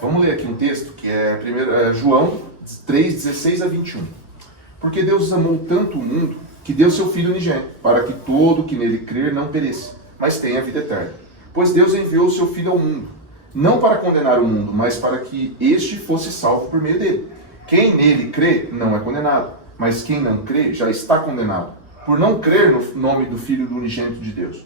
Vamos ler aqui um texto que é, João 3, 16 a 21. Porque Deus amou tanto o mundo que deu seu Filho unigênito, para que todo que nele crer não pereça, mas tenha vida eterna. Pois Deus enviou o seu Filho ao mundo, não para condenar o mundo, mas para que este fosse salvo por meio dele. Quem nele crê não é condenado, mas quem não crê já está condenado, por não crer no nome do Filho do unigênito de Deus.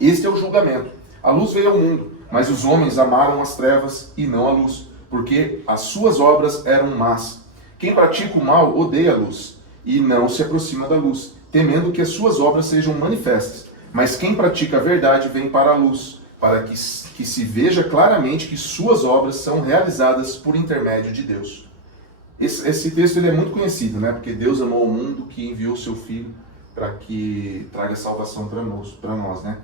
Este é o julgamento. A luz veio ao mundo, mas os homens amaram as trevas e não a luz, porque as suas obras eram más. Quem pratica o mal odeia a luz e não se aproxima da luz, temendo que as suas obras sejam manifestas. Mas quem pratica a verdade vem para a luz, para que se veja claramente que suas obras são realizadas por intermédio de Deus. Esse texto ele é muito conhecido, né? Porque Deus amou o mundo que enviou o seu Filho para que traga salvação para nós, né?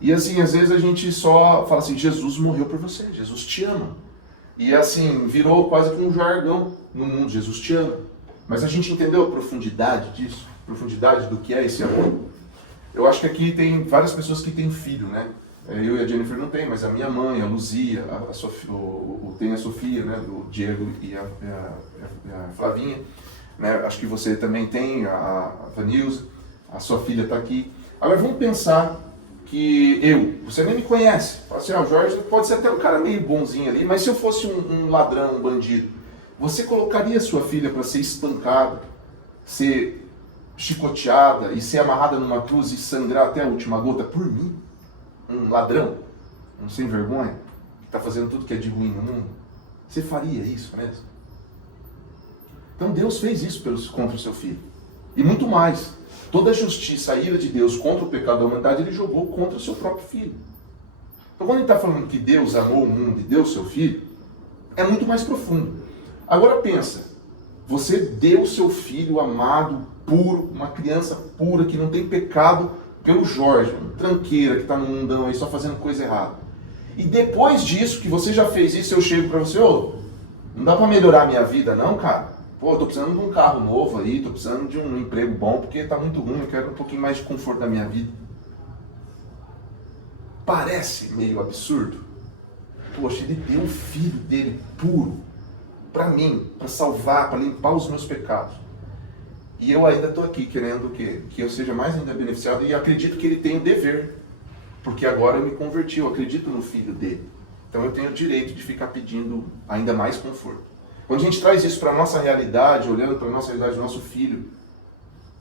E assim, às vezes a gente só fala assim, Jesus morreu por você, Jesus te ama. E assim, virou quase que um jargão no mundo, Jesus te ama. Mas a gente entendeu a profundidade disso? A profundidade do que é esse amor? Eu acho que aqui tem várias pessoas que têm filho, né? Eu e a Jennifer não tem, mas a minha mãe, a Luzia, tem a Sofia, né? O Diego e a Flavinha. Né? Acho que você também tem, a Vanilza, a sua filha está aqui. Agora vamos pensar que você nem me conhece. Fala assim, o Jorge pode ser até um cara meio bonzinho ali, mas se eu fosse um ladrão, um bandido, você colocaria sua filha para ser espancada, ser chicoteada e ser amarrada numa cruz e sangrar até a última gota por mim? Um ladrão? Um sem vergonha? Que está fazendo tudo que é de ruim no mundo? Você faria isso mesmo? Então Deus fez isso contra o seu filho. E muito mais. Toda a justiça, a ira de Deus contra o pecado da humanidade, ele jogou contra o seu próprio filho. Então quando ele está falando que Deus amou o mundo e deu o seu filho, é muito mais profundo. Agora pensa, você deu o seu filho amado, puro, uma criança pura, que não tem pecado, pelo Jorge, um tranqueira que está no mundão aí só fazendo coisa errada. E depois disso, que você já fez isso, eu chego para você, não dá para melhorar a minha vida não, cara? Pô, eu tô precisando de um carro novo aí, tô precisando de um emprego bom, porque tá muito ruim, eu quero um pouquinho mais de conforto na minha vida. Parece meio absurdo. Poxa, ele deu o filho dele puro para mim, para salvar, para limpar os meus pecados. E eu ainda estou aqui querendo que eu seja mais ainda beneficiado e acredito que ele tem o dever. Porque agora eu me converti, eu acredito no filho dele. Então eu tenho o direito de ficar pedindo ainda mais conforto. Quando a gente traz isso para a nossa realidade, olhando para a nossa realidade, o nosso filho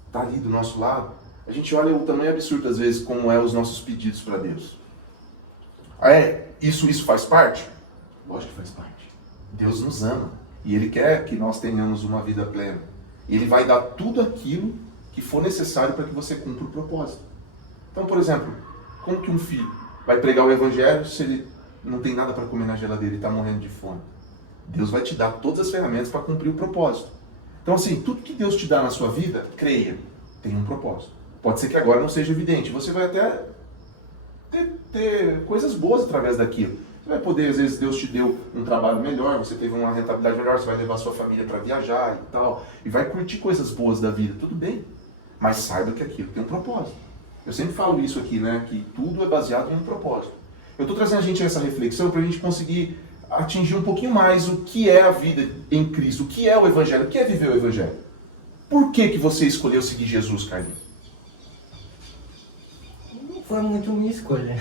está ali do nosso lado, a gente olha o tamanho absurdo, às vezes, como é os nossos pedidos para Deus. Isso faz parte? Lógico que faz parte. Deus nos ama e Ele quer que nós tenhamos uma vida plena. E Ele vai dar tudo aquilo que for necessário para que você cumpra o propósito. Então, por exemplo, como que um filho vai pregar o Evangelho se ele não tem nada para comer na geladeira e está morrendo de fome? Deus vai te dar todas as ferramentas para cumprir o propósito. Então, assim, tudo que Deus te dá na sua vida, creia, tem um propósito. Pode ser que agora não seja evidente. Você vai até ter coisas boas através daquilo. Você vai poder, às vezes, Deus te deu um trabalho melhor, você teve uma rentabilidade melhor, você vai levar sua família para viajar e tal, e vai curtir coisas boas da vida, tudo bem. Mas saiba que aquilo tem um propósito. Eu sempre falo isso aqui, né, que tudo é baseado em um propósito. Eu estou trazendo a gente a essa reflexão para a gente conseguir atingir um pouquinho mais o que é a vida em Cristo, o que é o Evangelho, o que é viver o Evangelho. Por que você escolheu seguir Jesus, Carlinhos? Não foi muito minha escolha.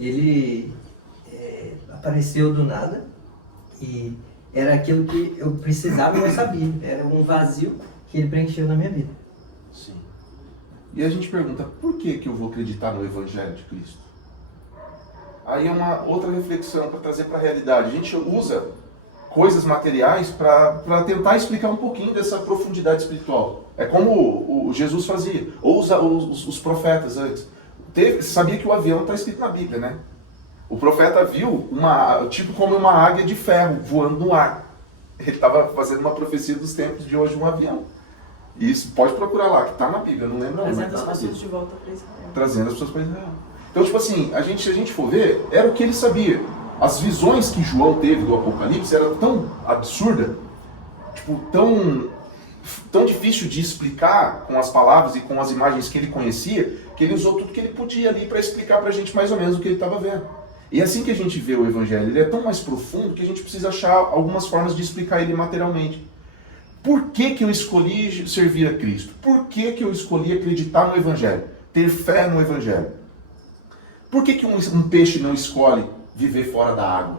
Ele apareceu do nada e era aquilo que eu precisava e eu sabia. Era um vazio que ele preencheu na minha vida. Sim. E a gente pergunta, por que eu vou acreditar no Evangelho de Cristo? Aí é uma outra reflexão para trazer para a realidade. A gente usa coisas materiais para tentar explicar um pouquinho dessa profundidade espiritual. É como o Jesus fazia, ou os profetas antes. Sabia que o avião está escrito na Bíblia, né? O profeta viu tipo como uma águia de ferro voando no ar. Ele estava fazendo uma profecia dos tempos de hoje, um avião. E isso pode procurar lá, que está na Bíblia, não lembro onde. Trazendo as pessoas de volta para Israel. Trazendo as pessoas para Israel. Então, tipo assim, se a gente for ver, era o que ele sabia. As visões que João teve do Apocalipse eram tão absurdas, tipo, tão difícil de explicar com as palavras e com as imagens que ele conhecia, que ele usou tudo que ele podia ali para explicar pra gente mais ou menos o que ele estava vendo. E é assim que a gente vê o Evangelho. Ele é tão mais profundo que a gente precisa achar algumas formas de explicar ele materialmente. Por que que eu escolhi servir a Cristo? Por que que eu escolhi acreditar no Evangelho? Ter fé no Evangelho? Por que que um peixe não escolhe viver fora da água?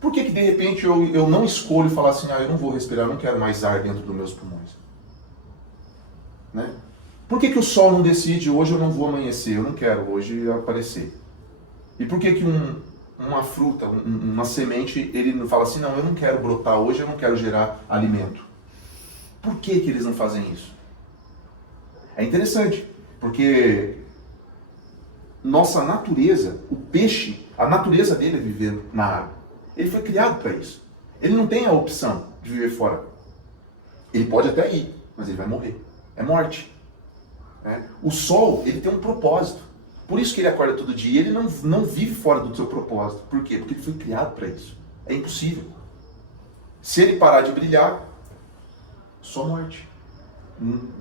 Por que que de repente eu não escolho falar assim, eu não vou respirar, eu não quero mais ar dentro dos meus pulmões? Né? Por que que o sol não decide, hoje eu não vou amanhecer, eu não quero hoje aparecer? E por que que uma fruta, uma semente, ele não fala assim, não, eu não quero brotar hoje, eu não quero gerar alimento? Por que que eles não fazem isso? É interessante, porque nossa natureza, o peixe, a natureza dele é viver na água. Ele foi criado para isso. Ele não tem a opção de viver fora. Ele pode até ir, mas ele vai morrer. É morte. Né? O sol, ele tem um propósito. Por isso que ele acorda todo dia. Ele não vive fora do seu propósito. Por quê? Porque ele foi criado para isso. É impossível. Se ele parar de brilhar, só morte.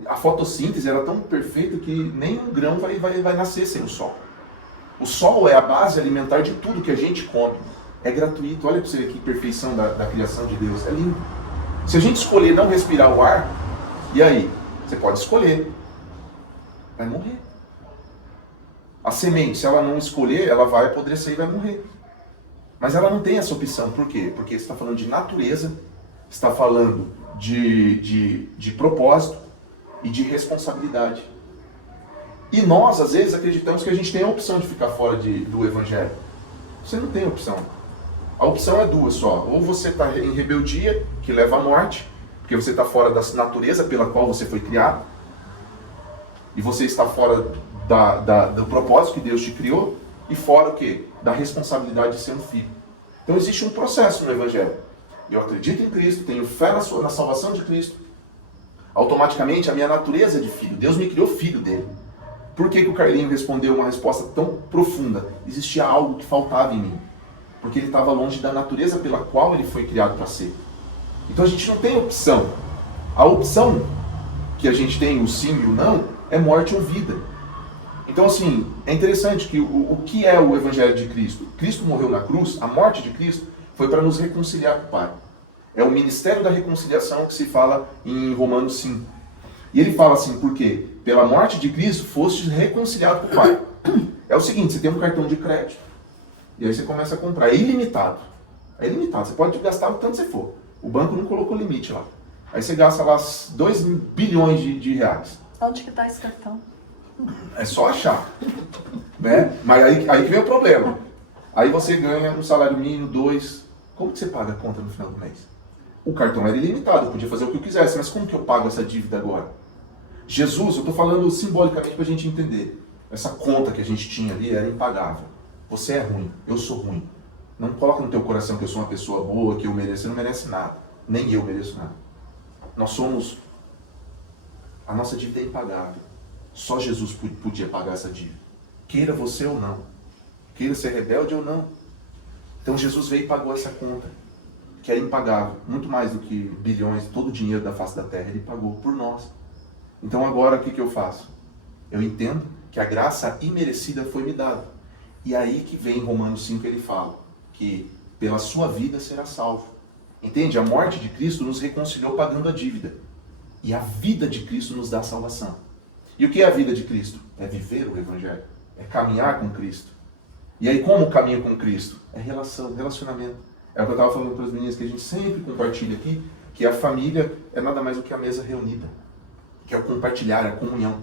A fotossíntese era tão perfeita que nem um grão vai nascer sem o sol. O sol é a base alimentar de tudo que a gente come. É gratuito. Olha para você ver que perfeição da criação de Deus. É lindo. Se a gente escolher não respirar o ar, e aí? Você pode escolher. Vai morrer. A semente, se ela não escolher, ela vai apodrecer e vai morrer. Mas ela não tem essa opção. Por quê? Porque você está falando de natureza, está falando de propósito e de responsabilidade. E nós, às vezes, acreditamos que a gente tem a opção de ficar fora do Evangelho. Você não tem opção. A opção é duas só. Ou você está em rebeldia, que leva à morte, porque você está fora da natureza pela qual você foi criado, e você está fora do propósito que Deus te criou, e fora o quê? Da responsabilidade de ser um filho. Então existe um processo no Evangelho. Eu acredito em Cristo, tenho fé na salvação de Cristo. Automaticamente a minha natureza é de filho. Deus me criou filho dele. Por que que o Carlinho respondeu uma resposta tão profunda? Existia algo que faltava em mim. Porque ele estava longe da natureza pela qual ele foi criado para ser. Então a gente não tem opção. A opção que a gente tem, o sim e o não, é morte ou vida. Então assim, é interessante que o que é o Evangelho de Cristo? Cristo morreu na cruz, a morte de Cristo foi para nos reconciliar com o Pai. É o ministério da reconciliação que se fala em Romanos 5. E ele fala assim, por quê? Pela morte de Cristo foste reconciliado com o Pai. É o seguinte, você tem um cartão de crédito, e aí você começa a comprar. É ilimitado. É ilimitado. Você pode gastar o tanto você for. O banco não colocou limite lá. Aí você gasta lá 2 bilhões de reais. Onde que está esse cartão? É só achar. Né? Mas aí que vem o problema. Aí você ganha um salário mínimo, 2. Como que você paga a conta no final do mês? O cartão era ilimitado, eu podia fazer o que eu quisesse, mas como que eu pago essa dívida agora? Jesus, eu estou falando simbolicamente para a gente entender. Essa conta que a gente tinha ali era impagável. Você é ruim, eu sou ruim. Não coloca no teu coração que eu sou uma pessoa boa, que eu mereço. Você não merece nada. Nem eu mereço nada. Nós somos... A nossa dívida é impagável. Só Jesus podia pagar essa dívida. Queira você ou não. Queira ser rebelde ou não. Então Jesus veio e pagou essa conta, que era impagável. Muito mais do que bilhões, todo o dinheiro da face da terra, ele pagou por nós. Então agora o que eu faço? Eu entendo que a graça imerecida foi me dada. E aí que vem Romanos 5, ele fala que pela sua vida será salvo. Entende? A morte de Cristo nos reconciliou pagando a dívida. E a vida de Cristo nos dá salvação. E o que é a vida de Cristo? É viver o Evangelho. É caminhar com Cristo. E aí como caminho com Cristo? É relacionamento. É o que eu estava falando para as meninas, que a gente sempre compartilha aqui, que a família é nada mais do que a mesa reunida. Que é o compartilhar, é a comunhão.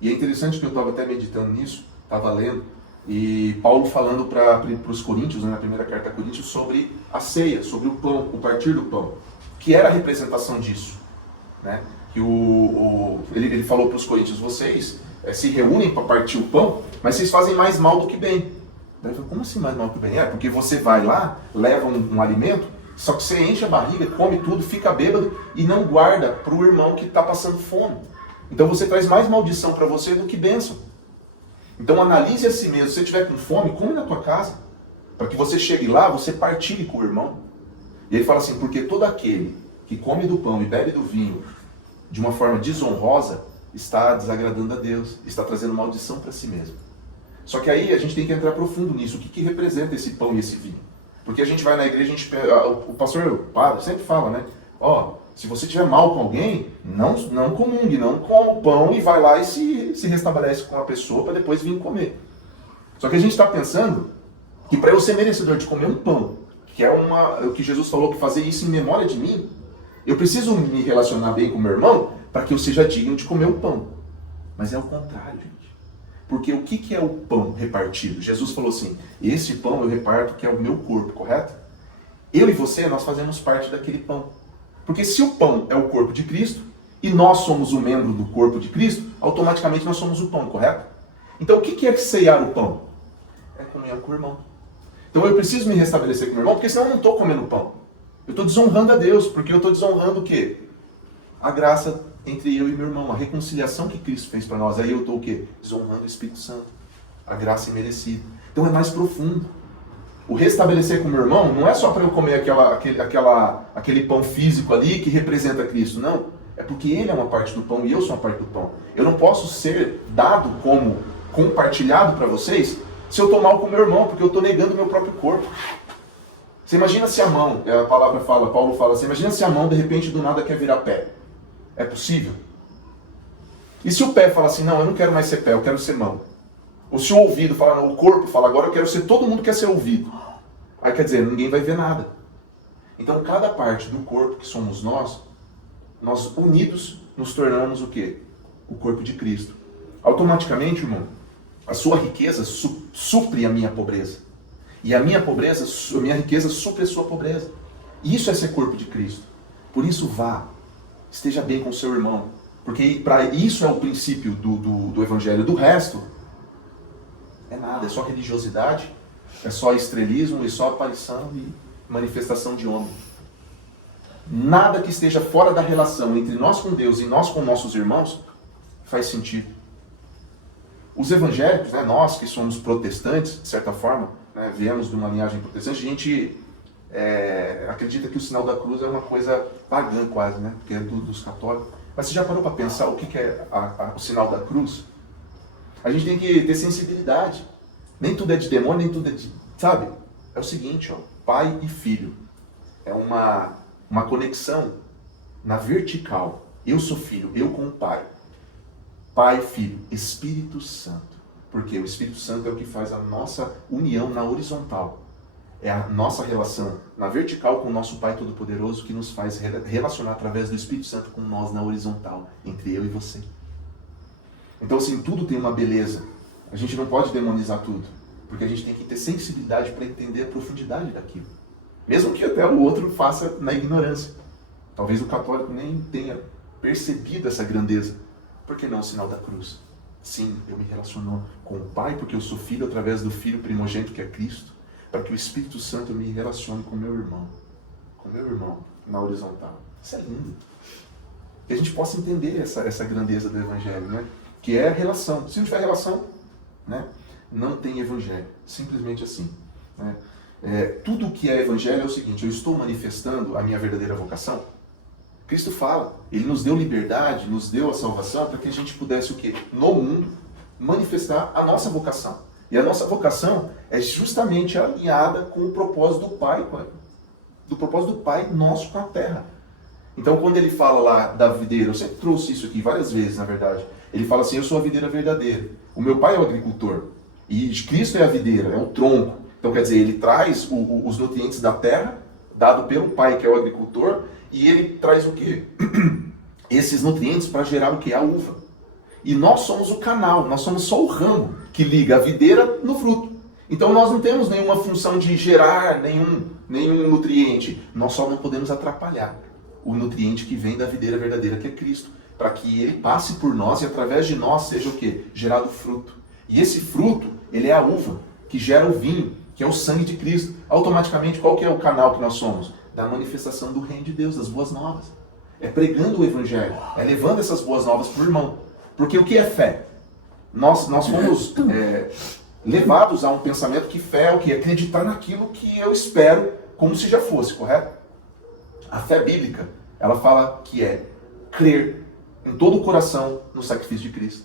E é interessante que eu estava até meditando nisso, estava lendo, e Paulo falando para os Coríntios, né, na primeira carta a Coríntios, sobre a ceia, sobre o pão, o partir do pão, que era a representação disso. Né? Que ele falou para os Coríntios, vocês se reúnem para partir o pão, mas vocês fazem mais mal do que bem. Daí eu falei, como assim mais mal do que bem? É, porque você vai lá, leva um alimento, só que você enche a barriga, come tudo, fica bêbado e não guarda para o irmão que está passando fome. Então você traz mais maldição para você do que bênção. Então analise a si mesmo. Se você estiver com fome, come na tua casa. Para que você chegue lá, você partilhe com o irmão. E ele fala assim, porque todo aquele que come do pão e bebe do vinho de uma forma desonrosa, está desagradando a Deus, está trazendo maldição para si mesmo. Só que aí a gente tem que entrar profundo nisso. O que representa esse pão e esse vinho? Porque a gente vai na igreja, o pastor, o padre, sempre fala, né? Ó, se você tiver mal com alguém, não comungue, não coma o pão e vai lá e se restabelece com a pessoa para depois vir comer. Só que a gente está pensando que para eu ser merecedor de comer um pão, que é o que Jesus falou, que fazer isso em memória de mim, eu preciso me relacionar bem com o meu irmão para que eu seja digno de comer o pão. Mas é o contrário, gente. Porque o que é o pão repartido? Jesus falou assim, esse pão eu reparto que é o meu corpo, correto? Eu e você, nós fazemos parte daquele pão. Porque se o pão é o corpo de Cristo, e nós somos o membro do corpo de Cristo, automaticamente nós somos o pão, correto? Então o que é ceiar o pão? É comunhão com o irmão. Então eu preciso me restabelecer com o meu irmão, porque senão eu não estou comendo pão. Eu estou desonrando a Deus, porque eu estou desonrando o quê? A graça entre eu e meu irmão, a reconciliação que Cristo fez para nós. Aí eu estou o quê? Desonrando o Espírito Santo, a graça imerecida. Então é mais profundo. O restabelecer com o meu irmão não é só para eu comer aquele pão físico ali que representa Cristo, não. É porque ele é uma parte do pão e eu sou uma parte do pão. Eu não posso ser dado como compartilhado para vocês se eu estou mal com o meu irmão, porque eu estou negando o meu próprio corpo. Você imagina se a mão, a palavra fala, Paulo fala assim, imagina se a mão de repente do nada quer virar pé. É possível? E se o pé fala assim, não, eu não quero mais ser pé, eu quero ser mão. Ou se o ouvido fala, não, o corpo fala, agora eu quero ser, todo mundo quer ser ouvido. Aí quer dizer, ninguém vai ver nada. Então cada parte do corpo que somos nós unidos nos tornamos o quê? O corpo de Cristo. Automaticamente, irmão, a sua riqueza supre a minha pobreza. E a minha riqueza supre a sua pobreza. Isso é ser corpo de Cristo. Por isso vá, esteja bem com o seu irmão. Porque para isso é o princípio do evangelho. Do resto, é nada, é só religiosidade, é só estrelismo, é só aparição e manifestação de homem. Nada que esteja fora da relação entre nós com Deus e nós com nossos irmãos faz sentido. Os evangélicos, né, nós que somos protestantes, de certa forma, né, viemos de uma linhagem protestante, a gente acredita que o sinal da cruz é uma coisa pagã quase, né, porque é dos católicos. Mas você já parou para pensar o que é o sinal da cruz? A gente tem que ter sensibilidade. Nem tudo é de demônio, nem tudo é de... Sabe? É o seguinte, ó, pai e filho. É uma conexão na vertical. Eu sou filho, eu com o pai. Pai, filho, Espírito Santo. Porque o Espírito Santo é o que faz a nossa união na horizontal. É a nossa relação na vertical com o nosso Pai Todo-Poderoso que nos faz relacionar através do Espírito Santo com nós na horizontal, entre eu e você. Então, assim, tudo tem uma beleza. A gente não pode demonizar tudo, porque a gente tem que ter sensibilidade para entender a profundidade daquilo. Mesmo que até o outro faça na ignorância. Talvez o católico nem tenha percebido essa grandeza. Por que não o sinal da cruz? Sim, eu me relaciono com o Pai, porque eu sou filho através do Filho primogênito que é Cristo, para que o Espírito Santo me relacione com meu irmão. Com meu irmão, na horizontal. Isso é lindo. Que a gente possa entender essa grandeza do Evangelho, né? Que é a relação. Se não tiver relação, né, não tem Evangelho. Simplesmente assim. Né? Tudo que é Evangelho é o seguinte, eu estou manifestando a minha verdadeira vocação. Cristo fala, Ele nos deu liberdade, nos deu a salvação para que a gente pudesse o quê? No mundo, manifestar a nossa vocação. E a nossa vocação é justamente alinhada com o propósito do Pai, do propósito do Pai nosso com a terra. Então, quando ele fala lá da videira, eu sempre trouxe isso aqui várias vezes, na verdade. Ele fala assim, eu sou a videira verdadeira. O meu pai é o agricultor. E Cristo é a videira, é o tronco. Então, quer dizer, ele traz os nutrientes da terra, dado pelo pai, que é o agricultor, e ele traz o quê? Esses nutrientes para gerar o quê? A uva. E nós somos o canal, nós somos só o ramo que liga a videira no fruto. Então, nós não temos nenhuma função de gerar nenhum nutriente. Nós só não podemos atrapalhar o nutriente que vem da videira verdadeira, que é Cristo, para que ele passe por nós e através de nós seja o quê? Gerado fruto. E esse fruto, ele é a uva, que gera o vinho, que é o sangue de Cristo. Automaticamente, qual que é o canal que nós somos? Da manifestação do reino de Deus, das boas novas. É pregando o Evangelho, é levando essas boas novas para o irmão. Porque o que é fé? Nós fomos levados a um pensamento que fé é o quê? Acreditar naquilo que eu espero, como se já fosse, correto? A fé bíblica, ela fala que é crer em todo o coração no sacrifício de Cristo.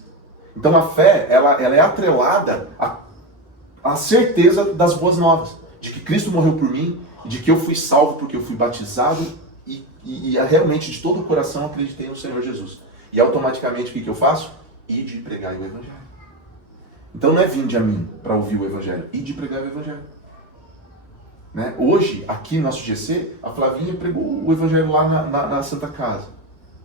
Então a fé, ela é atrelada a a certeza das boas novas, de que Cristo morreu por mim, de que eu fui salvo porque eu fui batizado e realmente de todo o coração acreditei no Senhor Jesus. E automaticamente o que eu faço? Ir de pregar o Evangelho. Então não é vinde a mim para ouvir o Evangelho, ir de pregar o Evangelho. Né? Hoje, aqui no nosso GC, a Flavinha pregou o Evangelho lá na Santa Casa,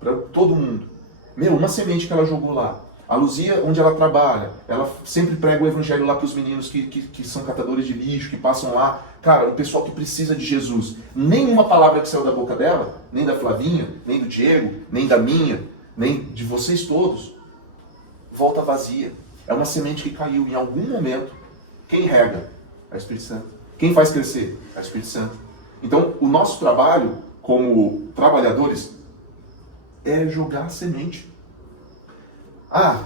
para todo mundo. Uma semente que ela jogou lá. A Luzia, onde ela trabalha, ela sempre prega o Evangelho lá para os meninos que são catadores de lixo, que passam lá. Cara, o pessoal que precisa de Jesus. Nenhuma palavra que saiu da boca dela, nem da Flavinha, nem do Diego, nem da minha, nem de vocês todos, volta vazia. É uma semente que caiu em algum momento. Quem rega? É o Espírito Santo. Quem faz crescer? É o Espírito Santo. Então, o nosso trabalho como trabalhadores é jogar a semente.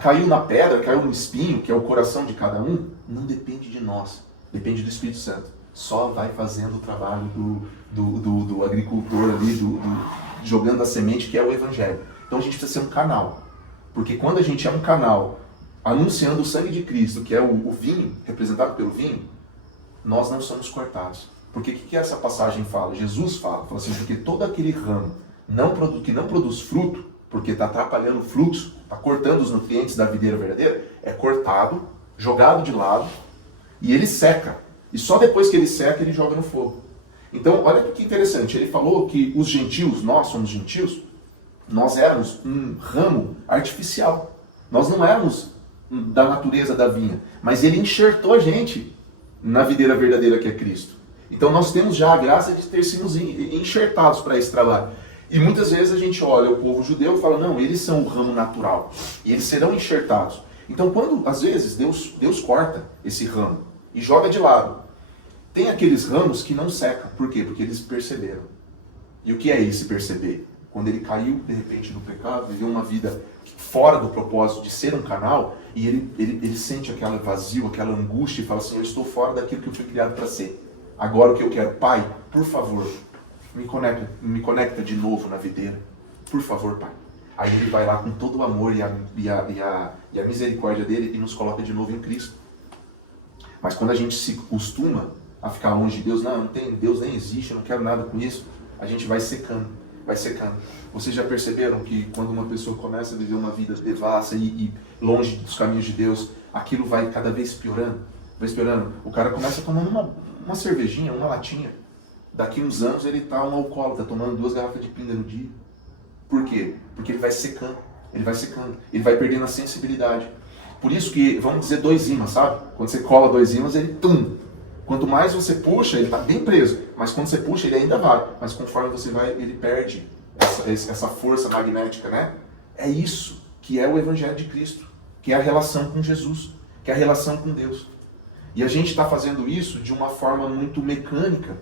Caiu na pedra, caiu no espinho, que é o coração de cada um. Não depende de nós, depende do Espírito Santo. Só vai fazendo o trabalho do agricultor ali, jogando a semente, que é o Evangelho. Então a gente precisa ser um canal. Porque quando a gente é um canal anunciando o sangue de Cristo, que é o vinho, representado pelo vinho, nós não somos cortados. Porque o que essa passagem fala? Jesus fala assim, porque todo aquele ramo que não produz fruto, porque está atrapalhando o fluxo, está cortando os nutrientes da videira verdadeira, é cortado, jogado de lado, e ele seca. E só depois que ele seca, ele joga no fogo. Então, olha que interessante, ele falou que os gentios, nós somos gentios, nós éramos um ramo artificial. Nós não éramos da natureza da vinha, mas ele enxertou a gente na videira verdadeira que é Cristo. Então nós temos já a graça de ter sido enxertados para esse trabalho. E muitas vezes a gente olha o povo judeu e fala, não, eles são o ramo natural, e eles serão enxertados. Então quando, às vezes, Deus corta esse ramo e joga de lado, tem aqueles ramos que não secam. Por quê? Porque eles perceberam. E o que é esse perceber? Quando ele caiu, de repente, no pecado, viveu uma vida fora do propósito de ser um canal, e ele sente aquele vazio, aquela angústia, e fala assim, eu estou fora daquilo que eu fui criado para ser. Agora o que eu quero? Pai, por favor, me conecta de novo na videira. Por favor, Pai. Aí ele vai lá com todo o amor e a misericórdia dele e nos coloca de novo em Cristo. Mas quando a gente se costuma a ficar longe de Deus, não tem, Deus nem existe, eu não quero nada com isso, a gente vai secando. Vai secando. Vocês já perceberam que quando uma pessoa começa a viver uma vida devassa e longe dos caminhos de Deus, aquilo vai cada vez piorando? Vai piorando. O cara começa tomando uma cervejinha, uma latinha. Daqui uns anos ele está um alcoólatra, tomando 2 garrafas de pinga no dia. Por quê? Porque ele vai secando. Ele vai secando. Ele vai perdendo a sensibilidade. Por isso que, vamos dizer, 2 ímãs, sabe? Quando você cola 2 ímãs, ele tum. Quanto mais você puxa, ele está bem preso. Mas quando você puxa, ele ainda vai. Mas conforme você vai, ele perde essa força magnética, né? É isso que é o Evangelho de Cristo. Que é a relação com Jesus. Que é a relação com Deus. E a gente está fazendo isso de uma forma muito mecânica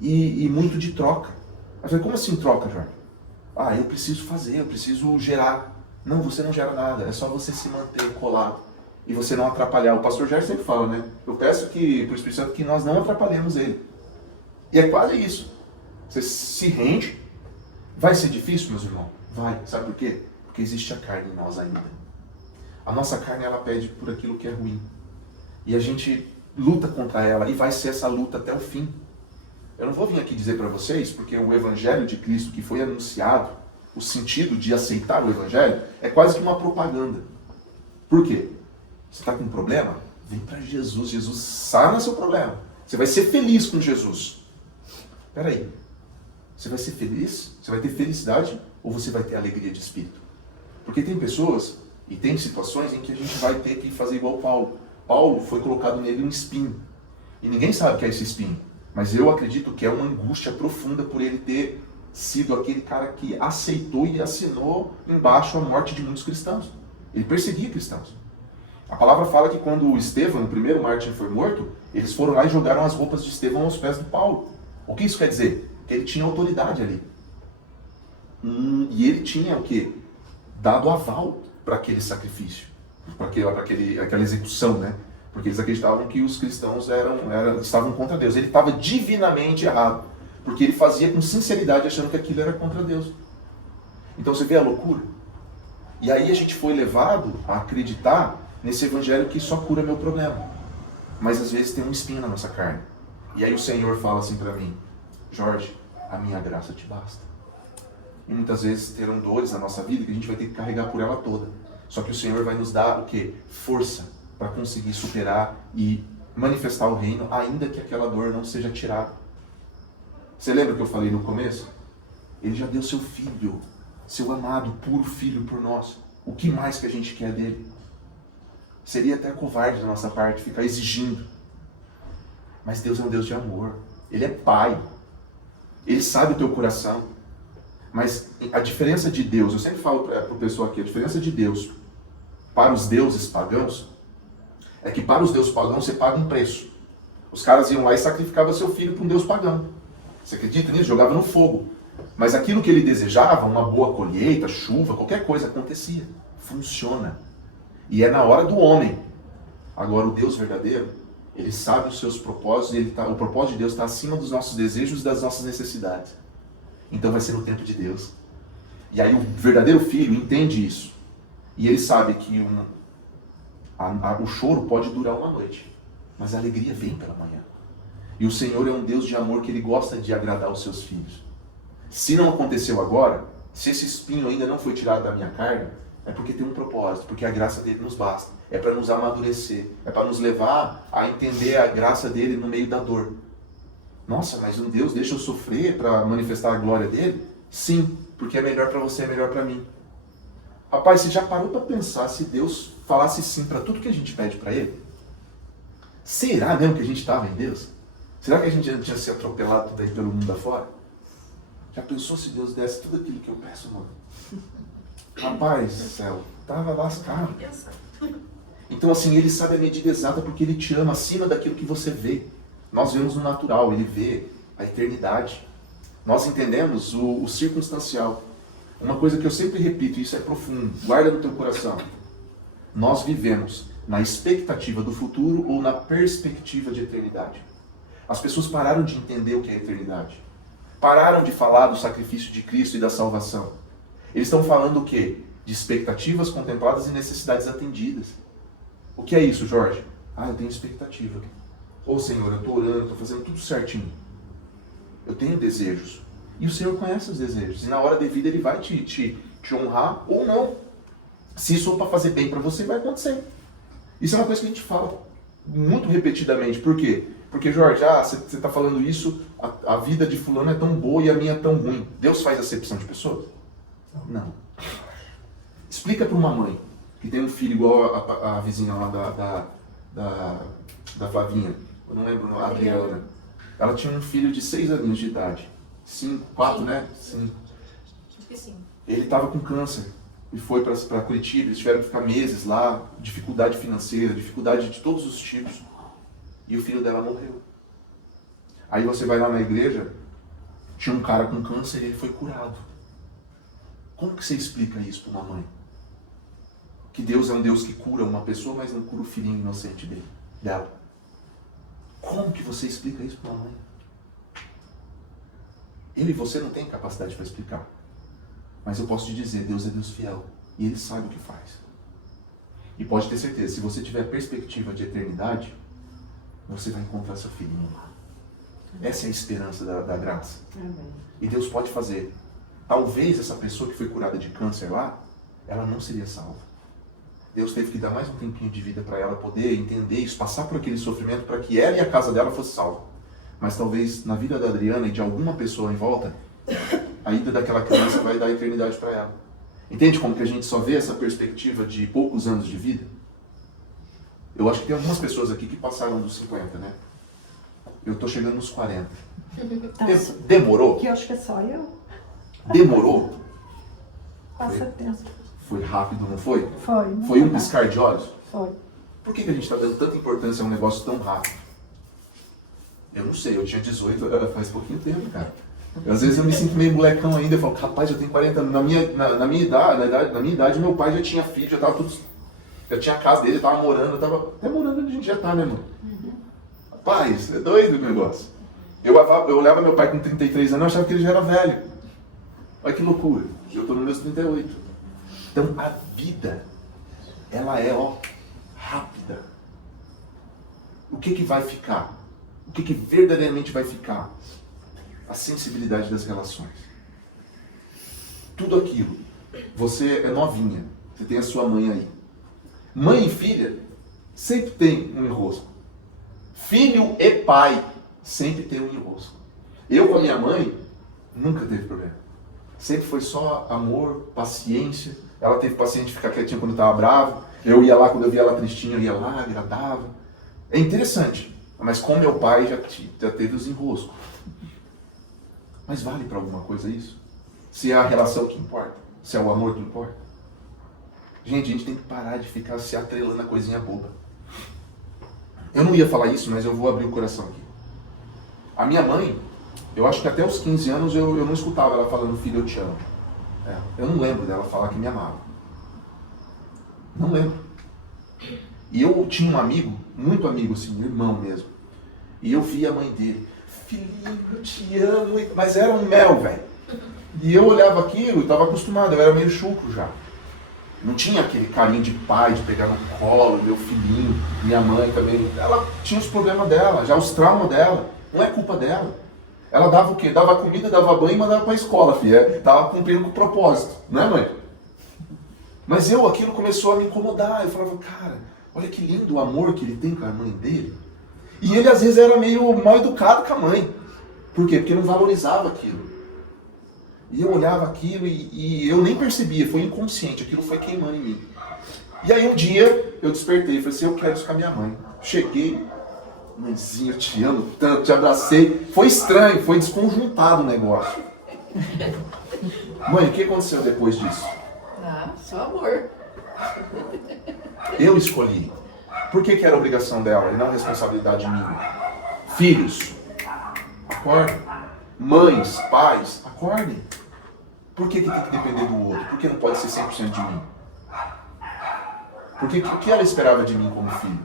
e muito de troca. Eu falei, como assim troca, Jorge? Eu preciso fazer, eu preciso gerar. Não, você não gera nada. É só você se manter colado. E você não atrapalhar. O pastor Jair sempre fala, né? Eu peço para o Espírito Santo que nós não atrapalhemos ele. E é quase isso. Você se rende. Vai ser difícil, meus irmãos? Vai. Sabe por quê? Porque existe a carne em nós ainda. A nossa carne, ela pede por aquilo que é ruim. E a gente luta contra ela. E vai ser essa luta até o fim. Eu não vou vir aqui dizer para vocês, porque o Evangelho de Cristo que foi anunciado, o sentido de aceitar o Evangelho, é quase que uma propaganda. Por quê? Você está com um problema? Vem para Jesus. Jesus sana seu problema. Você vai ser feliz com Jesus. Espera aí. Você vai ser feliz? Você vai ter felicidade? Ou você vai ter alegria de espírito? Porque tem pessoas e tem situações em que a gente vai ter que fazer igual Paulo. Paulo foi colocado nele um espinho. E ninguém sabe o que é esse espinho. Mas eu acredito que é uma angústia profunda por ele ter sido aquele cara que aceitou e assinou embaixo a morte de muitos cristãos. Ele perseguia cristãos. A palavra fala que quando Estevão, o primeiro mártir, foi morto, eles foram lá e jogaram as roupas de Estevão aos pés do Paulo. O que isso quer dizer? Que ele tinha autoridade ali. E ele tinha o quê? Dado aval para aquele sacrifício, para aquela execução, né? Porque eles acreditavam que os cristãos estavam contra Deus. Ele estava divinamente errado, porque ele fazia com sinceridade achando que aquilo era contra Deus. Então você vê a loucura? E aí a gente foi levado a acreditar nesse evangelho que só cura meu problema. Mas às vezes tem um espinho na nossa carne. E aí o Senhor fala assim para mim: Jorge, a minha graça te basta. E muitas vezes terão dores na nossa vida que a gente vai ter que carregar por ela toda. Só que o Senhor vai nos dar o quê? Força para conseguir superar e manifestar o reino, ainda que aquela dor não seja tirada. Você lembra que eu falei no começo? Ele já deu seu filho, seu amado, puro filho por nós. O que mais que a gente quer dele? Seria até covarde da nossa parte ficar exigindo. Mas Deus é um Deus de amor. Ele é Pai. Ele sabe o teu coração. Mas a diferença de Deus, eu sempre falo para o pessoal aqui, a diferença de Deus para os deuses pagãos é que para os deuses pagãos você paga um preço. Os caras iam lá e sacrificavam seu filho para um deus pagão. Você acredita nisso? Jogava no fogo. Mas aquilo que ele desejava, uma boa colheita, chuva, qualquer coisa, acontecia. Funciona. E é na hora do homem. Agora o Deus verdadeiro, ele sabe os seus propósitos, e o propósito de Deus está acima dos nossos desejos e das nossas necessidades. Então vai ser no tempo de Deus. E aí o verdadeiro filho entende isso. E ele sabe que o choro pode durar uma noite, mas a alegria vem pela manhã. E o Senhor é um Deus de amor que ele gosta de agradar os seus filhos. Se não aconteceu agora, se esse espinho ainda não foi tirado da minha carne, é porque tem um propósito, porque a graça dele nos basta. É para nos amadurecer, é para nos levar a entender a graça dele no meio da dor. Nossa, mas um Deus deixa eu sofrer para manifestar a glória dele? Sim, porque é melhor para você, é melhor para mim. Rapaz, você já parou para pensar se Deus falasse sim para tudo que a gente pede para ele? Será mesmo que a gente estava em Deus? Será que a gente já tinha se atropelado tudo aí pelo mundo afora? Já pensou se Deus desse tudo aquilo que eu peço, mano? Rapaz, céu, tava lascado. Então assim, ele sabe a medida exata porque ele te ama acima daquilo que você vê. Nós vemos no natural, ele vê a eternidade. Nós entendemos o circunstancial. Uma coisa que eu sempre repito, isso é profundo, guarda no teu coração. Nós vivemos na expectativa do futuro ou na perspectiva de eternidade. As pessoas pararam de entender o que é eternidade. Pararam de falar do sacrifício de Cristo e da salvação. Eles estão falando o quê? De expectativas contempladas e necessidades atendidas. O que é isso, Jorge? Eu tenho expectativa. Ô Senhor, eu estou orando, estou fazendo tudo certinho. Eu tenho desejos. E o Senhor conhece os desejos. E na hora devida Ele vai te honrar ou não. Se isso for para fazer bem para você, vai acontecer. Isso é uma coisa que a gente fala muito repetidamente. Por quê? Porque, Jorge, você está falando isso, a vida de fulano é tão boa e a minha é tão ruim. Deus faz acepção de pessoas? Não. Explica para uma mãe que tem um filho igual a vizinha lá da Flavinha. Eu não lembro, a Adriana. Ela tinha um filho de 6 aninhos de idade. 5, 4, né? 5. Acho que sim. Ele estava com câncer e foi para Curitiba. Eles tiveram que ficar meses lá, dificuldade financeira, dificuldade de todos os tipos. E o filho dela morreu. Aí você vai lá na igreja, tinha um cara com câncer e ele foi curado. Como que você explica isso para uma mãe? Que Deus é um Deus que cura uma pessoa, mas não cura o filhinho inocente dela. Como que você explica isso para uma mãe? Ele e você não tem capacidade para explicar. Mas eu posso te dizer, Deus é Deus fiel. E Ele sabe o que faz. E pode ter certeza, se você tiver perspectiva de eternidade, você vai encontrar seu filhinho lá. Essa é a esperança da graça. Amém. E Deus pode fazer. Talvez essa pessoa que foi curada de câncer lá, ela não seria salva. Deus teve que dar mais um tempinho de vida para ela poder entender isso, passar por aquele sofrimento para que ela e a casa dela fosse salva. Mas talvez na vida da Adriana e de alguma pessoa em volta, a ida daquela criança vai dar eternidade para ela. Entende como que a gente só vê essa perspectiva de poucos anos de vida? Eu acho que tem algumas pessoas aqui que passaram dos 50, né? Eu tô chegando nos 40. Demorou? Que eu acho que é só eu. Demorou? Passa tempo. Foi rápido, não foi? Foi. muito Foi um rápido. piscar de olhos? Foi. Por que a gente está dando tanta importância a um negócio tão rápido? Eu não sei, eu tinha 18 faz pouquinho tempo, cara. Às vezes eu me sinto meio molecão ainda, eu falo, rapaz, eu tenho 40 anos. Na minha idade, meu pai já tinha filho, já tava tudo. Já tinha a casa dele, eu tava morando, eu tava até morando onde a gente já tá, né, mano? Rapaz, é doido o negócio. Eu olhava meu pai com 33 anos, eu achava que ele já era velho. Olha que loucura. Eu tô nos meus 38. Então a vida, ela é, rápida. O que vai ficar? O que verdadeiramente vai ficar? A sensibilidade das relações. Tudo aquilo. Você é novinha. Você tem a sua mãe aí. Mãe e filha sempre tem um enrosco. Filho e pai sempre tem um enrosco. Eu com a minha mãe nunca teve problema. Sempre foi só amor, paciência. Ela teve paciência de ficar quietinha quando estava bravo. Eu ia lá, quando eu via ela tristinha, eu ia lá, agradava. É interessante. Mas com meu pai já teve os enroscos. Mas vale para alguma coisa isso? Se é a relação que importa? Se é o amor que importa? Gente, a gente tem que parar de ficar se atrelando a coisinha boba. Eu não ia falar isso, mas eu vou abrir o coração aqui. A minha mãe, eu acho que até os 15 anos eu não escutava ela falando, filho, eu te amo. Eu não lembro dela falar que me amava. Não lembro. E eu tinha um amigo, muito amigo assim, irmão mesmo. E eu via a mãe dele, filhinho, eu te amo. Mas era um mel, velho. E eu olhava aquilo e estava acostumado, eu era meio chucro já. Não tinha aquele carinho de pai, de pegar no colo, meu filhinho, minha mãe também. Ela tinha os problemas dela, já os traumas dela. Não é culpa dela. Ela dava o quê? Dava comida, dava banho e mandava para a escola, filha. Tava cumprindo com o propósito, não é, mãe? Mas aquilo começou a me incomodar. Eu falava, cara, olha que lindo o amor que ele tem com a mãe dele. E ele às vezes era meio mal educado com a mãe. Por quê? Porque não valorizava aquilo. E eu olhava aquilo e eu nem percebia, foi inconsciente, aquilo foi queimando em mim. E aí um dia eu despertei e falei assim, eu quero isso com a minha mãe. Cheguei, mãezinha, eu te amo tanto, te abracei. Foi estranho, foi desconjuntado o negócio. Mãe, o que aconteceu depois disso? Só amor. Eu escolhi. Por que era obrigação dela e não responsabilidade minha? Filhos, acordem. Mães, pais, acordem. Por que tem que depender do outro? Por que não pode ser 100% de mim? Porque o que ela esperava de mim como filho?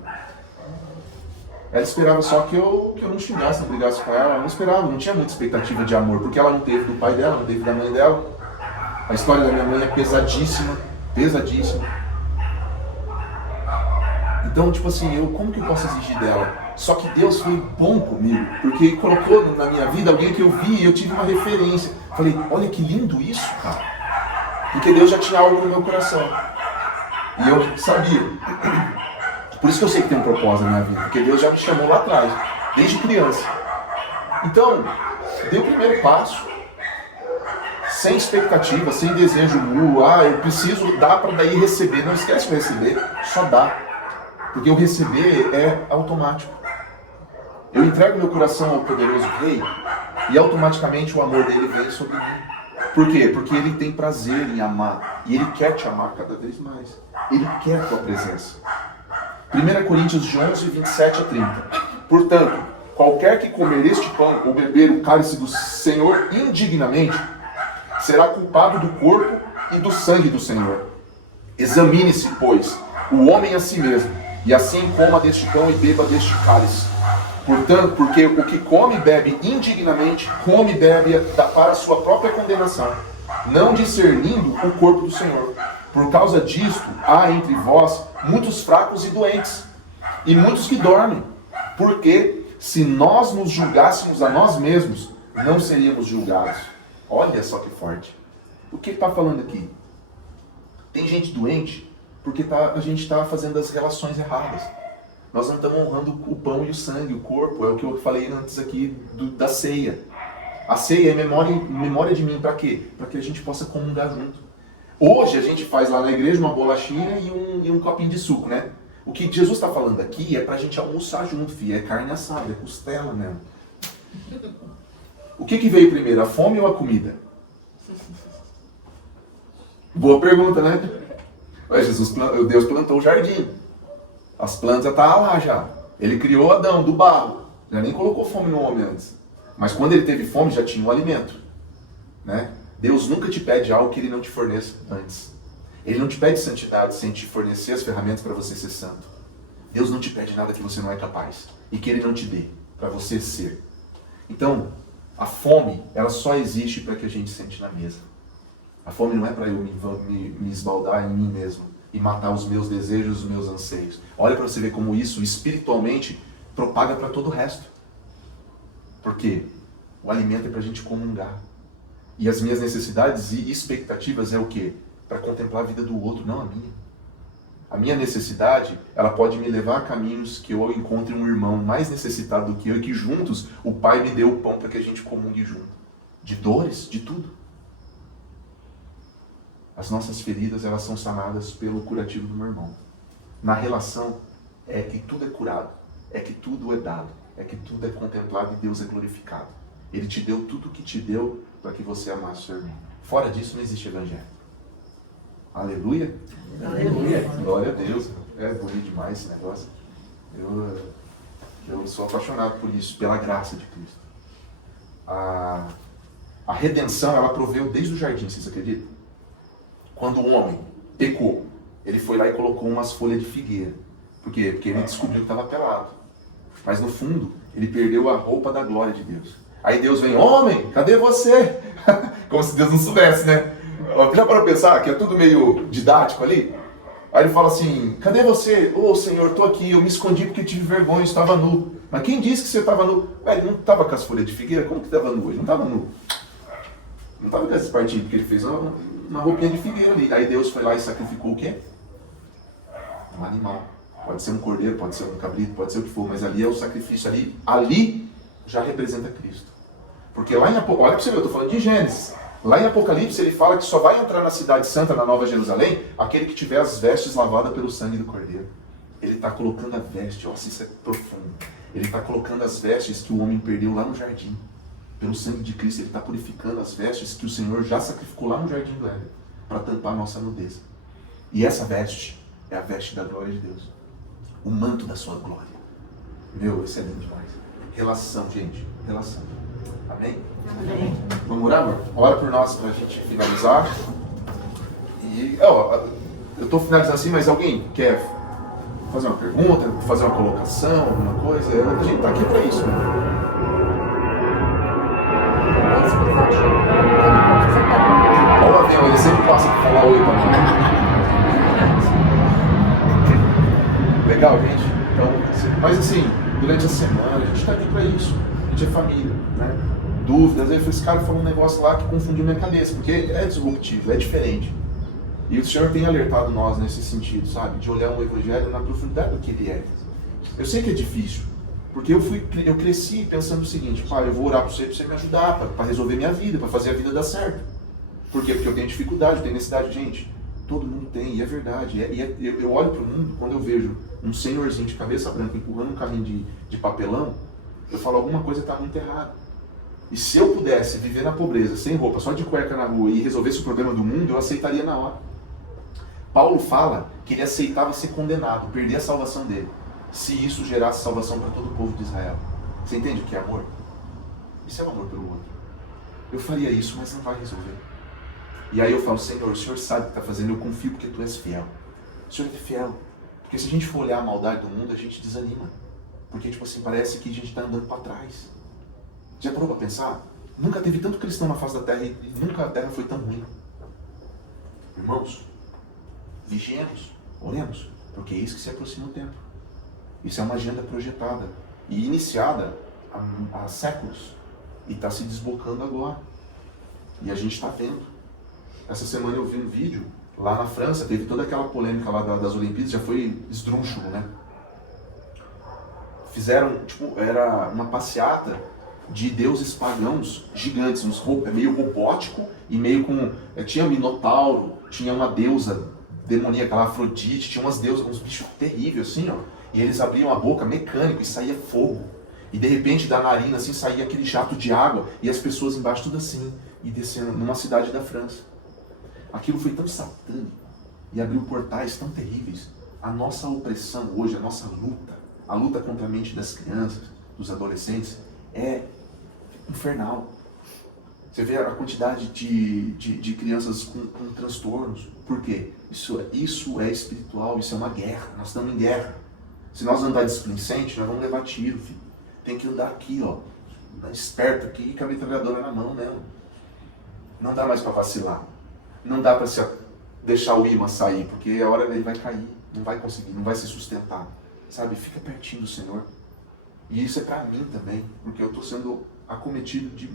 Ela esperava só que eu não xingasse, não brigasse com ela. Ela não esperava, não tinha muita expectativa de amor. Porque ela não teve do pai dela, não teve da mãe dela. A história da minha mãe é pesadíssima. Pesadíssima. Então, tipo assim, como que eu posso exigir dela? Só que Deus foi bom comigo, porque colocou na minha vida alguém que eu vi e eu tive uma referência. Falei, olha que lindo isso, cara. Porque Deus já tinha algo no meu coração. E eu sabia. Por isso que eu sei que tem um propósito na minha vida, porque Deus já me chamou lá atrás, desde criança. Então, dei o primeiro passo, sem expectativa, sem desejo nu. Eu preciso dar para daí receber. Não esquece de receber, só dá. Porque o receber é automático. Eu entrego meu coração ao poderoso Rei e automaticamente o amor dele vem sobre mim. Por quê? Porque ele tem prazer em amar. E ele quer te amar cada vez mais. Ele quer a tua presença. 1 Coríntios 11, 27 a 30. Portanto, qualquer que comer este pão ou beber o cálice do Senhor indignamente, será culpado do corpo e do sangue do Senhor. Examine-se, pois, o homem a si mesmo, e assim coma deste pão e beba deste cálice. Portanto, porque o que come e bebe indignamente, come e bebe para a sua própria condenação, não discernindo o corpo do Senhor. Por causa disto, há entre vós muitos fracos e doentes, e muitos que dormem. Porque se nós nos julgássemos a nós mesmos, não seríamos julgados. Olha só que forte. O que ele está falando aqui? Tem gente doente porque a gente está fazendo as relações erradas. Nós não estamos honrando o pão e o sangue, o corpo. É o que eu falei antes aqui da ceia. A ceia é memória de mim. Para quê? Para que a gente possa comungar junto. Hoje a gente faz lá na igreja uma bolachinha e um copinho de suco, né? O que Jesus está falando aqui é para a gente almoçar junto, filho. É carne assada, é costela mesmo. O que veio primeiro, a fome ou a comida? Boa pergunta, né? Deus plantou o jardim. As plantas estavam lá já. Ele criou Adão do barro. Já nem colocou fome no homem antes. Mas quando ele teve fome, já tinha um alimento. Né? Deus nunca te pede algo que ele não te forneça antes. Ele não te pede santidade sem te fornecer as ferramentas para você ser santo. Deus não te pede nada que você não é capaz. E que ele não te dê para você ser. Então, a fome, ela só existe para que a gente sente na mesa. A fome não é para eu me esbaldar em mim mesmo e matar os meus desejos, os meus anseios. Olha para você ver como isso espiritualmente propaga para todo o resto. Porque o alimento é para a gente comungar. E as minhas necessidades e expectativas é o quê? Para contemplar a vida do outro, não a minha. A minha necessidade, ela pode me levar a caminhos que eu encontre um irmão mais necessitado do que eu e que juntos o Pai me deu o pão para que a gente comungue junto. De dores, de tudo. As nossas feridas, elas são sanadas pelo curativo do meu irmão. Na relação, é que tudo é curado, é que tudo é dado, é que tudo é contemplado e Deus é glorificado. Ele te deu tudo o que te deu para que você amasse o seu irmão. Fora disso, não existe evangelho. Aleluia? Aleluia. Glória a Deus. É bonito demais esse negócio. Eu sou apaixonado por isso, pela graça de Cristo. A redenção, ela proveu desde o jardim, vocês acreditam? Quando o homem pecou, ele foi lá e colocou umas folhas de figueira. Por quê? Porque ele descobriu que estava pelado. Mas no fundo, ele perdeu a roupa da glória de Deus. Aí Deus vem, homem, cadê você? Como se Deus não soubesse, né? Já para pensar que é tudo meio didático ali? Aí ele fala assim, cadê você? Ô Senhor, estou aqui, eu me escondi porque tive vergonha, estava nu. Mas quem disse que você estava nu? Ele não estava com as folhas de figueira, como que estava nu? Ele não estava nu. Não estava com esse partido que ele fez, uma roupinha de figueira ali. Aí Deus foi lá e sacrificou o quê? Um animal. Pode ser um cordeiro, pode ser um cabrito, pode ser o que for, mas ali é o sacrifício, ali já representa Cristo. Porque lá em Apocalipse, olha para você ver, eu estou falando de Gênesis. Lá em Apocalipse ele fala que só vai entrar na cidade santa, na Nova Jerusalém, aquele que tiver as vestes lavadas pelo sangue do cordeiro. Ele está colocando a veste, ó, isso é profundo. Ele está colocando as vestes que o homem perdeu lá no jardim. Pelo sangue de Cristo, ele está purificando as vestes que o Senhor já sacrificou lá no jardim do Éden, para tampar a nossa nudez. E essa veste é a veste da glória de Deus. O manto da sua glória. Meu, isso é lindo demais. Relação, gente. Relação. Amém? Amém. Vamos orar, amor? Ora por nós para a gente finalizar. E, ó, eu estou finalizando assim, mas alguém quer fazer uma pergunta, fazer uma colocação, alguma coisa? A gente está aqui para isso, né? Olha o avião, ele sempre passa para falar oi para mim. Legal, gente? Então, mas assim, durante a semana, a gente está aqui para isso. A gente é família, né? Dúvidas, aí esse cara falou um negócio lá que confundiu minha cabeça, porque é disruptivo, é diferente. E o Senhor tem alertado nós nesse sentido, sabe? De olhar o Evangelho na profundidade do que ele é. Eu sei que é difícil, porque eu cresci pensando o seguinte, pai, eu vou orar para você me ajudar, para resolver minha vida, para fazer a vida dar certo. Por quê? Porque eu tenho dificuldade, eu tenho necessidade. Gente, todo mundo tem, e é verdade. Eu olho para o mundo, quando eu vejo um senhorzinho de cabeça branca empurrando um carrinho de papelão, eu falo, alguma coisa está muito errada. E se eu pudesse viver na pobreza, sem roupa, só de cueca na rua e resolvesse o problema do mundo, eu aceitaria na hora. Paulo fala que ele aceitava ser condenado, perder a salvação dele, se isso gerasse salvação para todo o povo de Israel. Você entende o que é amor? Isso é um amor pelo outro. Eu faria isso, mas não vai resolver. E aí eu falo, Senhor, o Senhor sabe o que está fazendo, eu confio porque Tu és fiel. O Senhor é fiel. Porque se a gente for olhar a maldade do mundo, a gente desanima. Porque, tipo assim, parece que a gente está andando para trás. Já parou para pensar? Nunca teve tanto cristão na face da terra e nunca a terra foi tão ruim. Irmãos, vigiemos, oremos, porque é isso que se aproxima o tempo. Isso é uma agenda projetada e iniciada há séculos e está se desbocando agora. E a gente está vendo. Essa semana eu vi um vídeo lá na França, teve toda aquela polêmica lá das Olimpíadas, já foi esdrúxulo, né? Fizeram, tipo, era uma passeata de deuses pagãos gigantes, meio robótico e meio com... Tinha Minotauro, tinha uma deusa demoníaca lá, Afrodite, tinha umas deusas, uns bichos terríveis assim, ó. E eles abriam a boca mecânico e saía fogo. E de repente da narina assim saía aquele jato de água e as pessoas embaixo tudo assim, e descendo numa cidade da França. Aquilo foi tão satânico e abriu portais tão terríveis. A nossa opressão hoje, a nossa luta, a luta contra a mente das crianças, dos adolescentes, é infernal. Você vê a quantidade de crianças com transtornos. Por quê? Isso é espiritual, isso é uma guerra. Nós estamos em guerra. Se nós andar displicente, nós vamos levar tiro, filho. Tem que andar aqui, ó, esperto aqui, com a metralhadora na mão mesmo. Não dá mais para vacilar. Não dá para deixar o imã sair, porque a hora ele vai cair. Não vai conseguir, não vai se sustentar. Sabe? Fica pertinho do Senhor. E isso é para mim também, porque eu estou sendo acometido de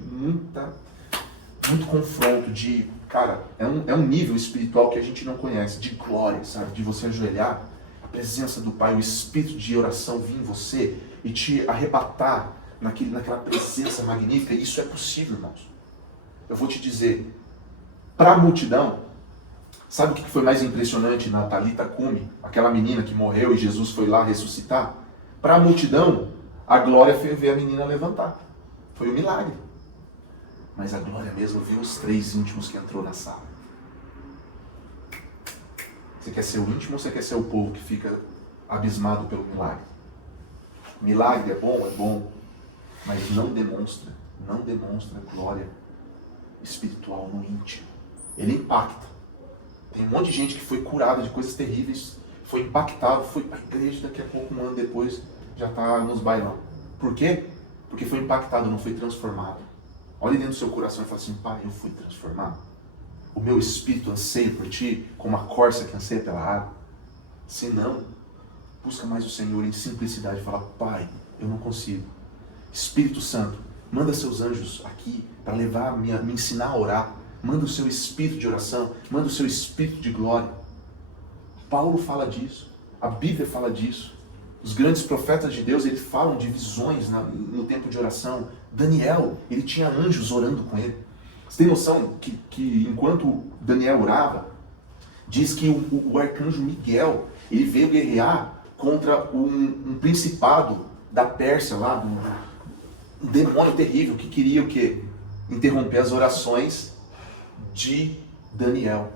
muito confronto, de, cara, é um nível espiritual que a gente não conhece, de glória, sabe? De você ajoelhar, a presença do Pai, o espírito de oração vir em você e te arrebatar naquela presença magnífica. E isso é possível, irmãos. Eu vou te dizer, para a multidão, sabe o que foi mais impressionante na Talita Cumi? Aquela menina que morreu e Jesus foi lá ressuscitar? Para a multidão, a glória foi ver a menina levantar. Foi um milagre. Mas a glória mesmo viu os 3 íntimos que entrou na sala. Você quer ser o íntimo ou você quer ser o povo que fica abismado pelo milagre? Milagre é bom, mas não demonstra glória espiritual no íntimo. Ele impacta. Tem um monte de gente que foi curada de coisas terríveis, foi impactado, foi para a igreja, daqui a pouco, um ano depois, já está nos bailão. Por quê? Porque foi impactado, não foi transformado. Olhe dentro do seu coração e fala assim: Pai, eu fui transformado. O meu espírito anseia por ti, como a corça que anseia pela água. Se não, busca mais o Senhor em simplicidade e fala: Pai, eu não consigo. Espírito Santo, manda seus anjos aqui para levar, me ensinar a orar. Manda o seu espírito de oração, manda o seu espírito de glória. Paulo fala disso, a Bíblia fala disso. Os grandes profetas de Deus, eles falam de visões no tempo de oração. Daniel, ele tinha anjos orando com ele. Você tem noção que enquanto Daniel orava, diz que o arcanjo Miguel, ele veio guerrear contra um principado da Pérsia lá, um demônio terrível que queria o quê? Interromper as orações de Daniel.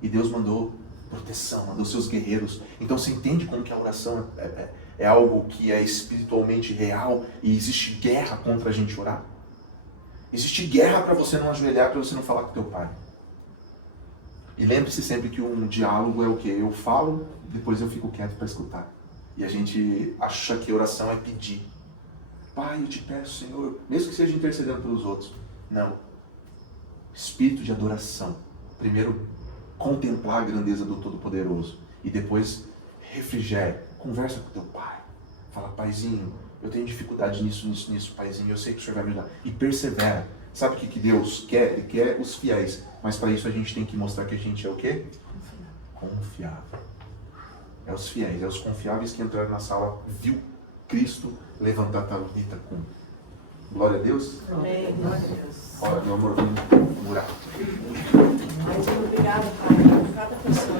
E Deus mandou proteção, mandou seus guerreiros. Então você entende como que a oração é algo que é espiritualmente real e existe guerra contra a gente orar? Existe guerra para você não ajoelhar, para você não falar com teu pai. E lembre-se sempre que um diálogo é o quê? Eu falo, depois eu fico quieto para escutar. E a gente acha que oração é pedir. Pai, eu te peço, Senhor, mesmo que seja intercedendo pelos outros. Não. Espírito de adoração. Primeiro, contemplar a grandeza do Todo-Poderoso. E depois, refrigério. Conversa com teu pai. Fala: Paizinho, eu tenho dificuldade nisso, Paizinho. Eu sei que o Senhor vai me ajudar. E persevera. Sabe o que Deus quer? Ele quer os fiéis. Mas para isso a gente tem que mostrar que a gente é o quê? Confiável. É os fiéis, é os confiáveis que entraram na sala, viu Cristo levantar a Talita Cumi. Glória a Deus. Amém. Glória a Deus. Ora, meu amor, vamos orar. Mas obrigado, Pai, por cada pessoa.